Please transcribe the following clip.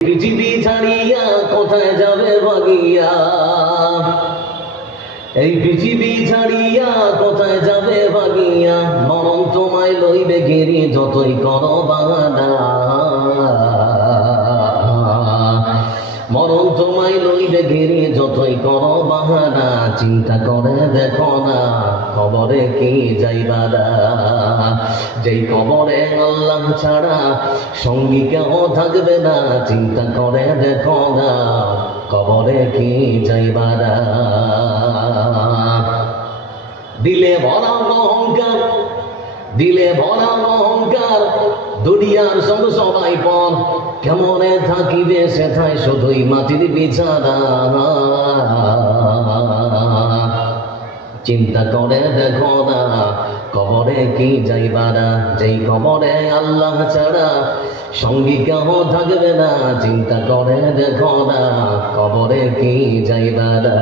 পৃথিবী ছাড়িয়া কোথায় যাবে ভাগিয়া, এই পৃথিবী ছাড়িয়া কোথায় যাবে ভাগিয়া, মরণ তোমায় লইবে ঘিরি যতই করো বাহানা। মরণ তোমায় লইবে ঘিরি যতই করো বাহানা, চিন্তা করে দেখো না কবরে কি যাইবারা। যেই কবরে আল্লাহ ছাড়া সঙ্গী কেউ থাকবে না, চিন্তা করে দেখো না কবরে কি যাইবারা। দিলে ভরা অহংকার, দিলে ভরা অহংকার, দুনিয়ার সব সবাই পর, কেমনে থাকিবে সেথায় শুধুই মাটির বিছানা। চিন্তা করে দেখো না কবরে কি যাইবারা, যেই কবরে আল্লাহ ছাড়া সঙ্গী কেউ থাকবে না, চিন্তা করে দেখো না কবরে কি যাইবারা।